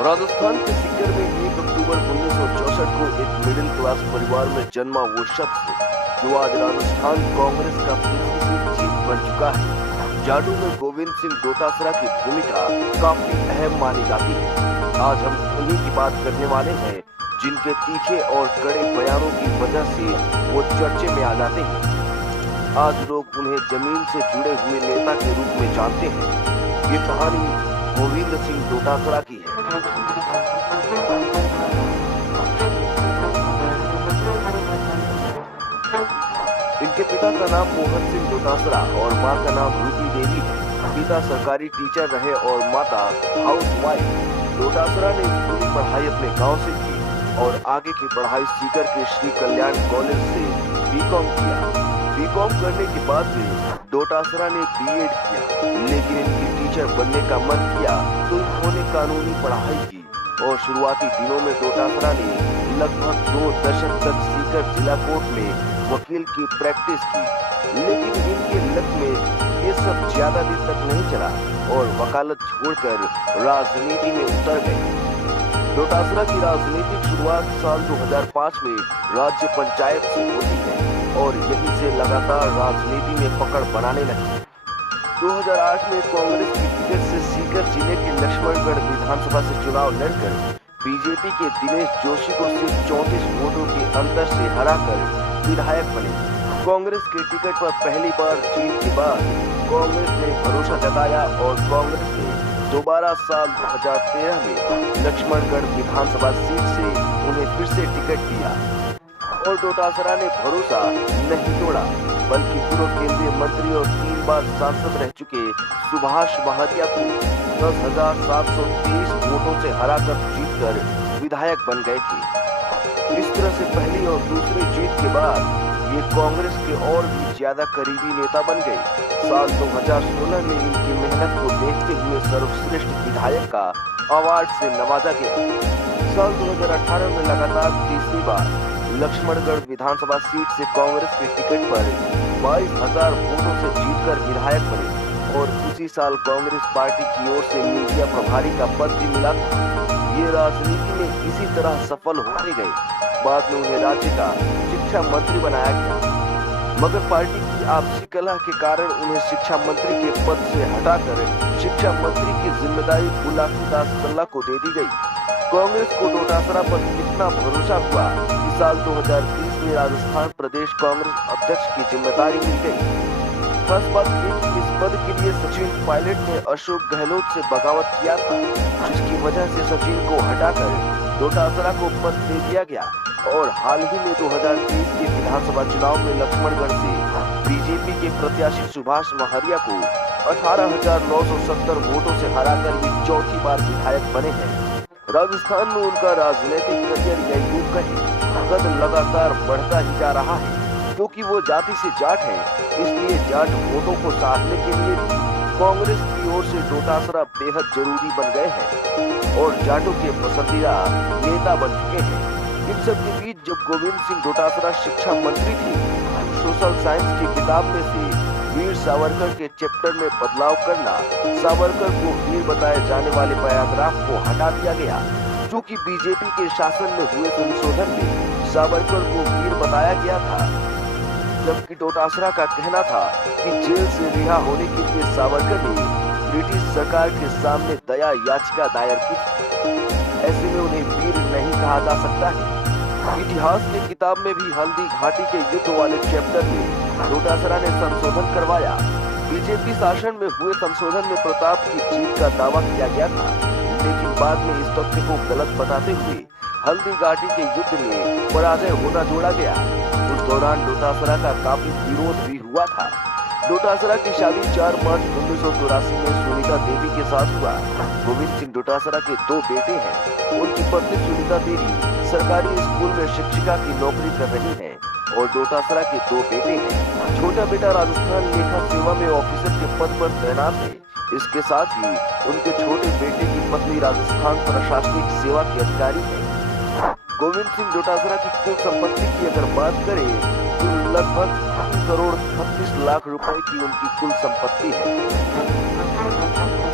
राजस्थान के सीकर में 1 अक्टूबर 1964 को एक मिडिल क्लास परिवार में जन्मा वो शख्स जो आज राजस्थान कांग्रेस का पीसीसी चीफ बन चुका है। जाटू में गोविंद सिंह डोटासरा की भूमिका काफी अहम मानी जाती है। आज हम उन्हीं की बात करने वाले हैं जिनके तीखे और कड़े बयानों की वजह से वो चर्चे में आ जाते हैं। आज लोग उन्हें जमीन से जुड़े हुए नेता के रूप में जानते हैं। ये कहानी गोविंद सिंह डोटासरा की है। इनके पिता का नाम मोहन सिंह डोटासरा और मां का नाम रूपी देवी है। पिता सरकारी टीचर रहे और माता हाउसवाइफ। डोटासरा ने पूरी पढ़ाई अपने गांव से की और आगे की पढ़ाई सीकर के श्री कल्याण कॉलेज से बीकॉम किया। बीकॉम करने के बाद में डोटासरा ने बीएड किया, लेकिन इनकी टीचर बनने का मन किया तो इन्होंने कानूनी पढ़ाई की और शुरुआती दिनों में डोटासरा ने लगभग 2 दशक तक सीकर जिला कोर्ट में वकील की प्रैक्टिस की। लेकिन इनके लक में ये सब ज्यादा दिन तक नहीं चला और वकालत छोड़कर राजनीति में उतर गए। डोटासरा की राजनीतिक शुरुआत साल 2005 में राज्य पंचायत से होती है और यहीं से लगातार राजनीति में पकड़ बनाने लगी। 2008 में कांग्रेस की टिकट से सीकर जिले के लक्ष्मणगढ़ विधानसभा से चुनाव लड़कर बीजेपी के दिनेश जोशी को सिर्फ 34 वोटों के अंतर से हराकर विधायक बने। कांग्रेस के टिकट पर पहली बार जीत के बाद कांग्रेस ने भरोसा जताया और कांग्रेस ने दोबारा साल 2013 में लक्ष्मणगढ़ विधानसभा सीट से उन्हें फिर से टिकट दिया और डोटासरा ने भरोसा नहीं तोड़ा, बल्कि पूर्व केंद्रीय मंत्री और 3 बार सांसद रह चुके सुभाष महरिया को 10,723 वोटों से हराकर जीतकर विधायक बन गए थे। इस तरह से पहली और दूसरी जीत के बाद ये कांग्रेस के और भी ज्यादा करीबी नेता बन गए। साल 2016 में इनकी मेहनत को देखते हुए सर्वश्रेष्ठ विधायक का अवार्ड से नवाजा गया। साल 2018 में लगातार तीसरी बार लक्ष्मणगढ़ विधानसभा सीट से कांग्रेस के टिकट पर 22,000 वोटों से जीतकर विधायक बने और उसी साल कांग्रेस पार्टी की ओर से मीडिया प्रभारी का पद भी मिला था। ये राजनीति में इसी तरह सफल होते गए। बाद में उन्हें राज्य का शिक्षा मंत्री बनाया गया, मगर पार्टी की आपसी कलह के कारण उन्हें शिक्षा मंत्री के पद से हटाकर शिक्षा मंत्री की जिम्मेदारी बुलाकीदास कल्ला को दे दी गई। कांग्रेस को डोटासरा पर कितना भरोसा हुआ कि साल 2030 में राजस्थान प्रदेश कांग्रेस अध्यक्ष की जिम्मेदारी मिल गई। खास बात ये कि इस पद के लिए सचिन पायलट ने अशोक गहलोत से बगावत किया था, जिसकी वजह से सचिन को हटाकर डोटासरा को पद दे दिया गया और हाल ही में 2023 के विधानसभा चुनाव में लक्ष्मणगढ़ से बीजेपी के प्रत्याशी सुभाष महरिया को 18,970 वोटों से हराकर ये चौथी बार विधायक बने हैं। राजस्थान में उनका राजनीतिक करियर या यूं कहें कद लगातार बढ़ता ही जा रहा है। क्योंकि वो जाति से जाट है, इसलिए जाट वोटों को साधने के लिए भी कांग्रेस की ओर से डोटासरा बेहद जरूरी बन गए हैं और जाटों के पसंदीदा नेता बन चुके हैं। इन सब के बीच जब गोविंद सिंह डोटासरा शिक्षा मंत्री थे, सोशल साइंस की किताब में से वीर सावरकर के चैप्टर में बदलाव करना, सावरकर को वीर बताए जाने वाले पैराग्राफ को हटा दिया गया, क्योंकि बीजेपी के शासन में हुए संशोधन में सावरकर को वीर बताया गया था, जबकि डोटासरा का कहना था कि जेल से रिहा होने के लिए सावरकर ने ब्रिटिश सरकार के सामने दया याचिका दायर की थी। ऐसे में उन्हें वीर नहीं कहा जा सकता है। इतिहास की किताब में भी हल्दी घाटी के युद्ध वाले चैप्टर में डोटासरा ने संशोधन करवाया। बीजेपी शासन में हुए संशोधन में प्रताप की जीत का दावा किया गया था, लेकिन बाद में इस तथ्य को गलत बताते हुए हल्दी घाटी के युद्ध में पराजय होना जोड़ा गया। उस दौरान डोटासरा का काफी विरोध भी हुआ था। डोटासरा की शादी 4 मार्च 1984 में सुनीता देवी के साथ हुआ। गोविंद सिंह डोटासरा के 2 बेटे हैं। उनकी पत्नी सुनीता देवी सरकारी स्कूल में शिक्षिका की नौकरी कर रही है और डोटासरा के 2 बेटे हैं। छोटा बेटा राजस्थान लेखा सेवा में ऑफिसर के पद पर तैनात है। इसके साथ ही उनके छोटे बेटे की पत्नी राजस्थान प्रशासनिक सेवा की अधिकारी है। गोविंद सिंह डोटासरा की कुल संपत्ति की अगर बात करें तो लगभग 3 करोड़ 36 लाख रुपए की उनकी कुल संपत्ति है।